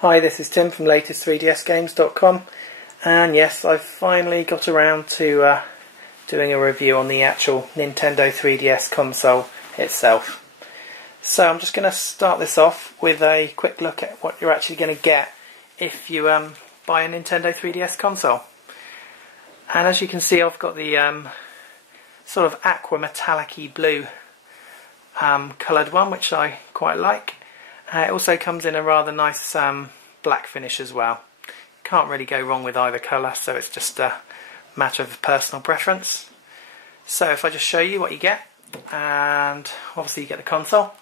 Hi, this is Tim from latest3dsgames.com, and yes, I've finally got around to doing a review on the actual Nintendo 3DS console itself. So I'm just going to start this off with a quick look at what you're actually going to get if you buy a Nintendo 3DS console. And as you can see, I've got the sort of aqua metallic-y blue coloured one, which I quite like. It also comes in a rather nice black finish as well. Can't really go wrong with either colour, so it's just a matter of personal preference. So if I just show you what you get, and obviously you get the console.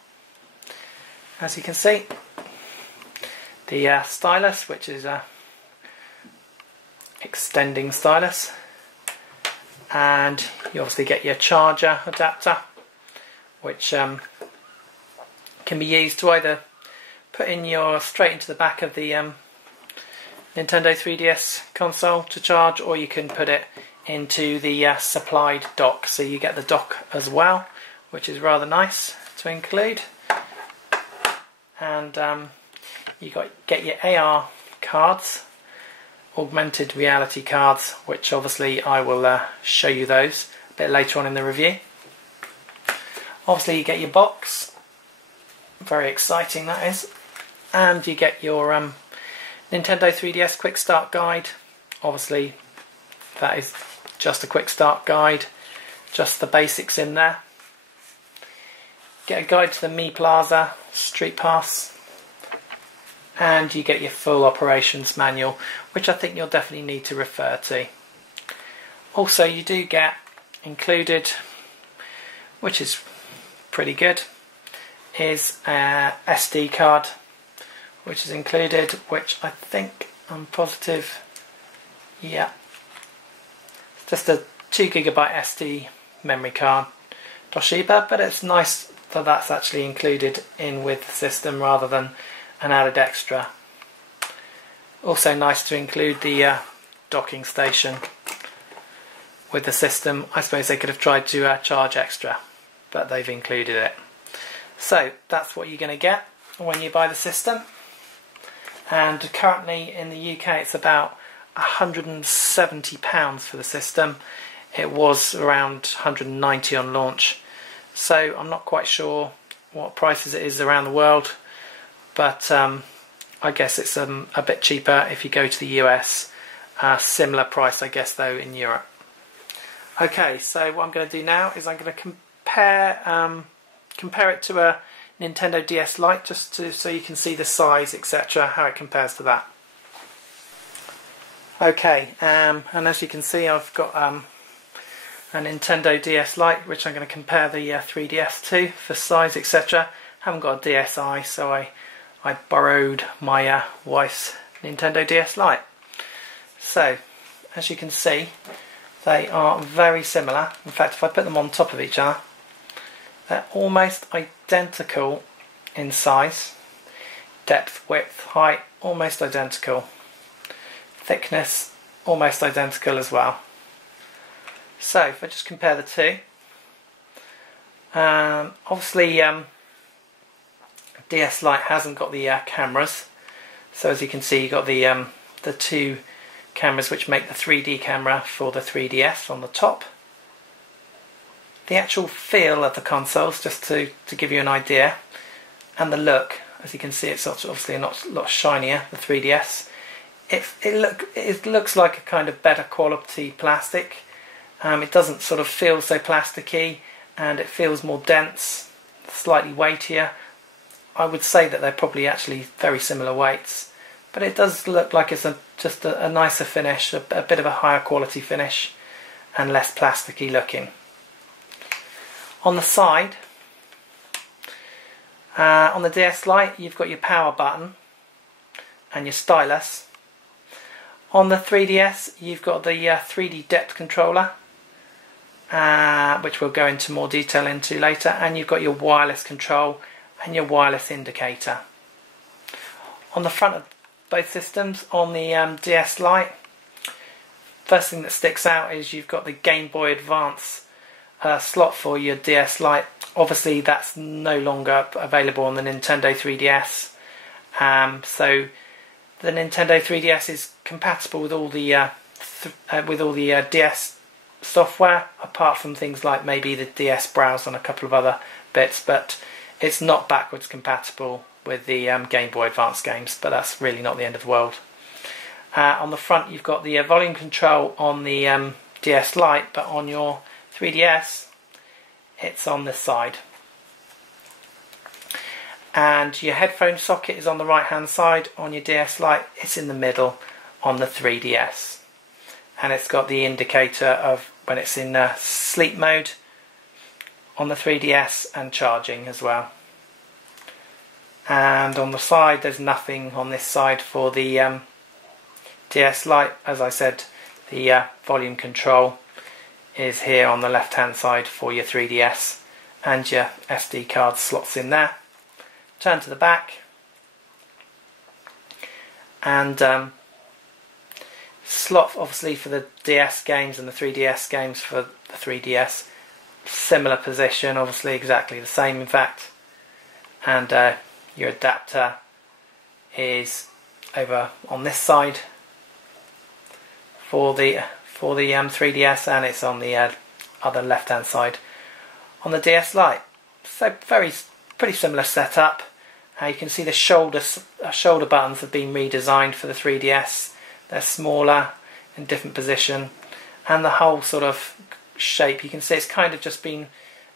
As you can see, the stylus, which is a extending stylus, and you obviously get your charger adapter, which can be used to either put in straight into the back of the Nintendo 3DS console to charge, or you can put it into the supplied dock. So you get the dock as well, which is rather nice to include. And you get your AR cards, augmented reality cards, which obviously I will show you those a bit later on in the review. Obviously you get your box, very exciting that is, and you get your Nintendo 3DS Quick Start Guide. Obviously that is just a quick start guide, just the basics in there. Get a guide to the Mii Plaza Street Pass, and you get your full operations manual, which I think you'll definitely need to refer to. Also you do get included, which is pretty good, is a SD card, which is included, which I think, I'm positive, yeah, just a 2GB SD memory card, Toshiba, but it's nice that that's actually included in with the system rather than an added extra. Also nice to include the docking station with the system. I suppose they could have tried to charge extra, but they've included it. So that's what you're going to get when you buy the system. And currently in the UK it's about £170 for the system. It was around £190 on launch. So I'm not quite sure what prices it is around the world, but I guess it's a bit cheaper if you go to the US. Similar price I guess though in Europe. Okay, so what I'm going to do now is I'm going to compare it to a Nintendo DS Lite, just so you can see the size, etc., how it compares to that. Okay, and as you can see I've got a Nintendo DS Lite, which I'm going to compare the 3DS to for size, etc. Haven't got a DSi, so I borrowed my wife's Nintendo DS Lite. So, as you can see, they are very similar. In fact, if I put them on top of each other, they're almost identical in size. Depth, width, height, almost identical. Thickness, almost identical as well. So if I just compare the two, obviously DS Lite hasn't got the cameras. So as you can see, you've got the two cameras which make the 3D camera for the 3DS on the top. The actual feel of the consoles, just to give you an idea, and the look, as you can see, it's obviously a lot shinier, the 3DS. It looks like a kind of better quality plastic. It doesn't sort of feel so plasticky, and it feels more dense, slightly weightier. I would say that they're probably actually very similar weights, but it does look like it's just a nicer finish, a bit of a higher quality finish, and less plasticky looking. On the side, on the DS Lite, you've got your power button and your stylus. On the 3DS, you've got the 3D depth controller, which we'll go into more detail into later, and you've got your wireless control and your wireless indicator. On the front of both systems, on the DS Lite, first thing that sticks out is you've got the Game Boy Advance slot for your DS Lite. Obviously that's no longer available on the Nintendo 3DS, so the Nintendo 3DS is compatible with all the DS software, apart from things like maybe the DS browser and a couple of other bits, but it's not backwards compatible with the Game Boy Advance games, but that's really not the end of the world. On the front you've got the volume control on the DS Lite, but on your 3DS it's on this side. And your headphone socket is on the right hand side. On your DS Lite it's in the middle on the 3DS. And it's got the indicator of when it's in sleep mode on the 3DS and charging as well. And on the side there's nothing on this side for the DS Lite. As I said, the volume control is here on the left hand side for your 3DS, and your SD card slots in there. Turn to the back, and slot obviously for the DS games and the 3DS games for the 3DS. Similar position, obviously exactly the same in fact. And your adapter is over on this side for the 3DS, and it's on the other left hand side on the DS Lite. So pretty similar setup. You can see the shoulder buttons have been redesigned for the 3DS. They're smaller, in different position, and the whole sort of shape, you can see it's kind of just been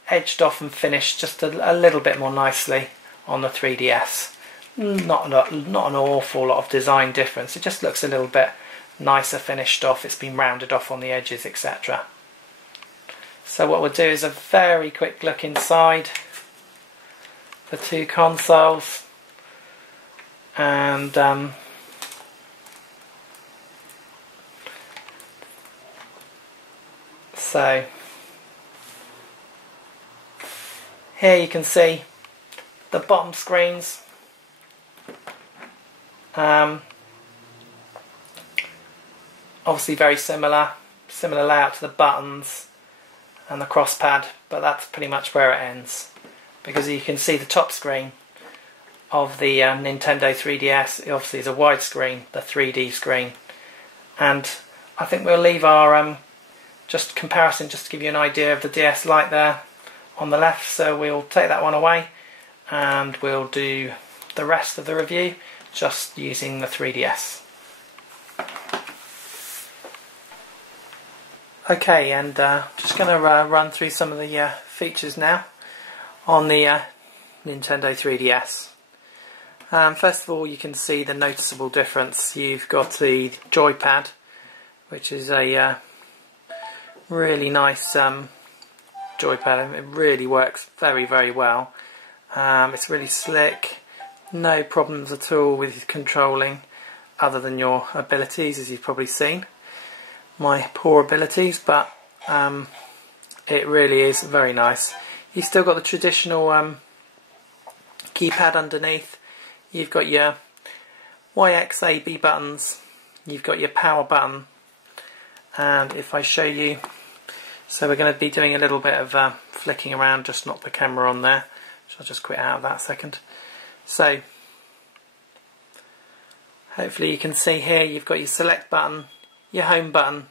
edged off and finished just a little bit more nicely on the 3DS. Not an awful lot of design difference, it just looks a little bit nicer finished off. It's been rounded off on the edges, etc. So what we'll do is a very quick look inside the two consoles, and so here you can see the bottom screens. Obviously very similar layout to the buttons and the cross pad, but that's pretty much where it ends, because you can see the top screen of the Nintendo 3DS obviously is a widescreen, the 3D screen. And I think we'll leave our just comparison just to give you an idea of the DS Lite there on the left, so we'll take that one away and we'll do the rest of the review just using the 3DS. Okay, and just going to run through some of the features now on the Nintendo 3DS. First of all, you can see the noticeable difference. You've got the joypad, which is a really nice joypad. It really works very, very well. It's really slick, no problems at all with controlling other than your abilities, as you've probably seen. My poor abilities, but it really is very nice. You've still got the traditional keypad underneath. You've got your YXAB buttons, you've got your power button, and if I show you, so we're going to be doing a little bit of flicking around, just knock the camera on there, so I'll just quit out of that a second. So hopefully you can see here you've got your select button, your home button,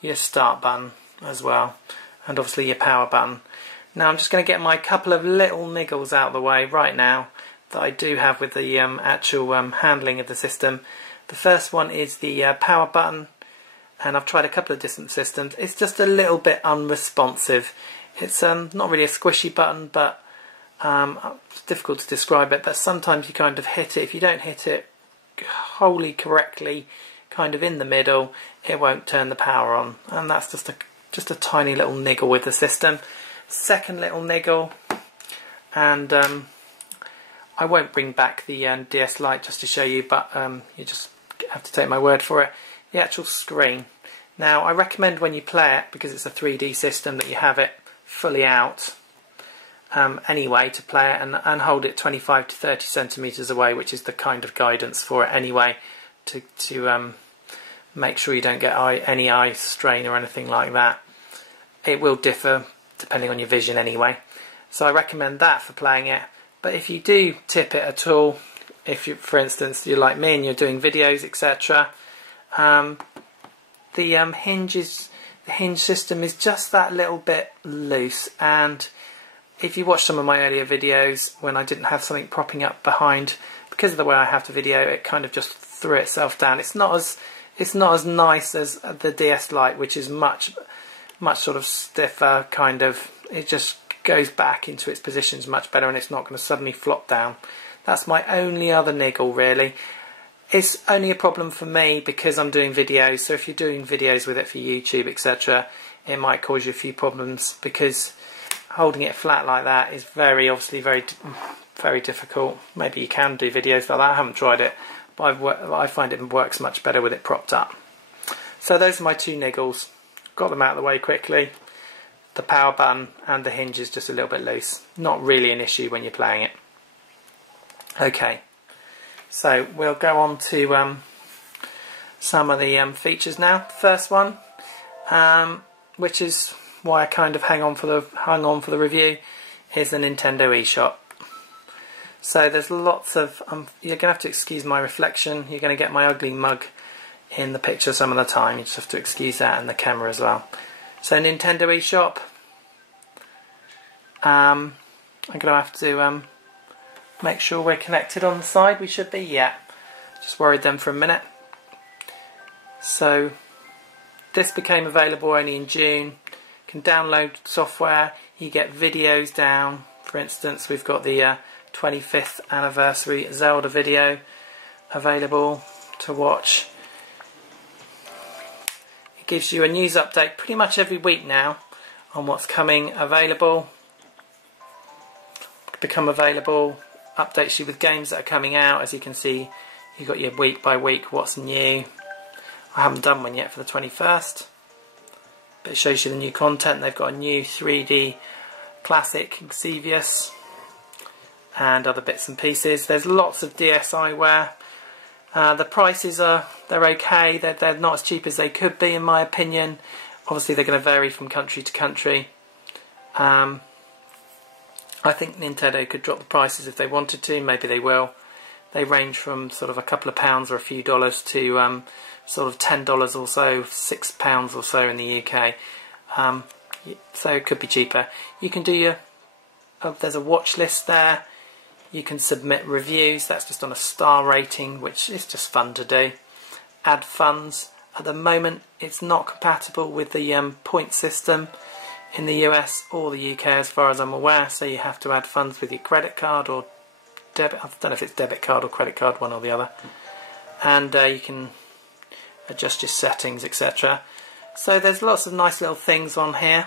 your start button as well, and obviously your power button. Now I'm just going to get my couple of little niggles out of the way right now that I do have with the actual handling of the system. The first one is the power button, and I've tried a couple of different systems. It's just a little bit unresponsive. It's not really a squishy button, but it's difficult to describe it, but sometimes you kind of hit it. If you don't hit it wholly correctly, kind of in the middle, it won't turn the power on, and that's just a tiny little niggle with the system. Second little niggle, and I won't bring back the DS Lite just to show you, but you just have to take my word for it. The actual screen. Now I recommend when you play it, because it's a 3D system, that you have it fully out anyway to play it, and hold it 25 to 30 centimeters away, which is the kind of guidance for it anyway, to make sure you don't get any eye strain or anything like that. It will differ depending on your vision anyway, so I recommend that for playing it. But if you do tip it at all, if you, for instance, you're like me and you're doing videos, etc. The hinge system is just that little bit loose, and if you watch some of my earlier videos when I didn't have something propping up behind, because of the way I have the video, it kind of just threw itself down. It's not as nice as the DS Lite, which is much sort of stiffer, kind of, it just goes back into its positions much better, and it's not going to suddenly flop down. That's my only other niggle, really. It's only a problem for me because I'm doing videos, so if you're doing videos with it for YouTube, etc., it might cause you a few problems, because holding it flat like that is obviously very difficult. Maybe you can do videos like that, I haven't tried it, but I find it works much better with it propped up. So those are my two niggles. Got them out of the way quickly. The power button and the hinge is just a little bit loose. Not really an issue when you're playing it. Okay, so we'll go on to some of the features now. The first one, which is why I kind of hung on for the review, is the Nintendo eShop. So there's lots of you're gonna have to excuse my reflection. You're gonna get my ugly mug in the picture some of the time. You just have to excuse that, and the camera as well. So Nintendo eShop. I'm gonna have to make sure we're connected on the side. We should be, yeah. Just worried then for a minute. So this became available only in June. You can download software. You get videos down. For instance, we've got the 25th anniversary Zelda video available to watch. It gives you a news update pretty much every week now on what's coming available. Become available, updates you with games that are coming out. As you can see, you've got your week by week what's new. I haven't done one yet for the 21st, but it shows you the new content. They've got a new 3D classic Xevious and other bits and pieces. There's lots of DSiWare. The prices they're okay. They're not as cheap as they could be, in my opinion. Obviously they're going to vary from country to country. I think Nintendo could drop the prices if they wanted to. Maybe they will. They range from sort of a couple of pounds or a few dollars to sort of $10 or so, £6 or so in the UK. So it could be cheaper. You can do your... there's a watch list there. You can submit reviews. That's just on a star rating, which is just fun to do. Add funds. At the moment, it's not compatible with the point system in the US or the UK, as far as I'm aware. So you have to add funds with your credit card or debit. I don't know if it's debit card or credit card, one or the other. And you can adjust your settings, etc. So there's lots of nice little things on here.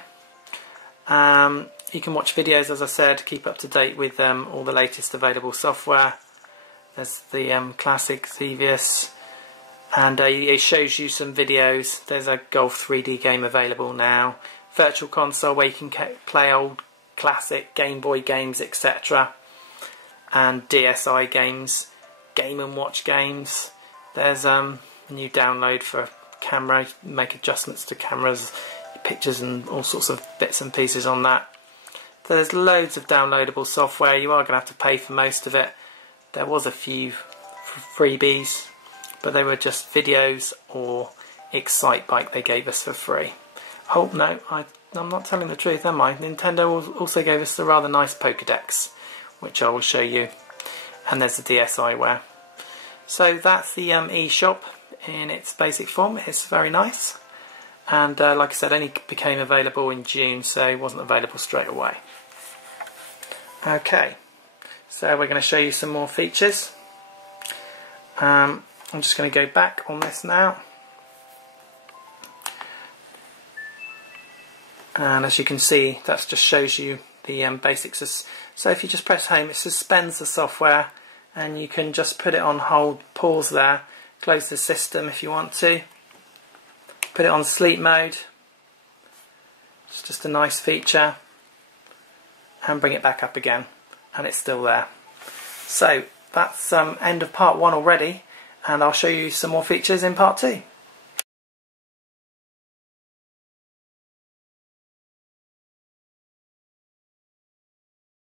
You can watch videos, as I said, keep up to date with all the latest available software. There's the classic Xevious, and it shows you some videos. There's a Golf 3D game available now. Virtual Console, where you can play old classic Game Boy games, etc. And DSi games, Game & Watch games. There's a new download for camera, make adjustments to cameras, pictures and all sorts of bits and pieces on that. There's loads of downloadable software. You are going to have to pay for most of it. There was a few freebies, but they were just videos or Excitebike they gave us for free. Oh no, I'm not telling the truth, am I? Nintendo also gave us the rather nice Pokédex, which I will show you. And there's the DSiWare. So that's the eShop in its basic form. It's very nice. And like I said, only became available in June, so it wasn't available straight away. Okay, so we're going to show you some more features. I'm just going to go back on this now. And as you can see, that just shows you the basics. So if you just press home, it suspends the software, and you can just put it on hold, pause there, close the system if you want to. Put it on sleep mode. It's just a nice feature. And bring it back up again, and it's still there. So that's end of part 1 already, and I'll show you some more features in part 2.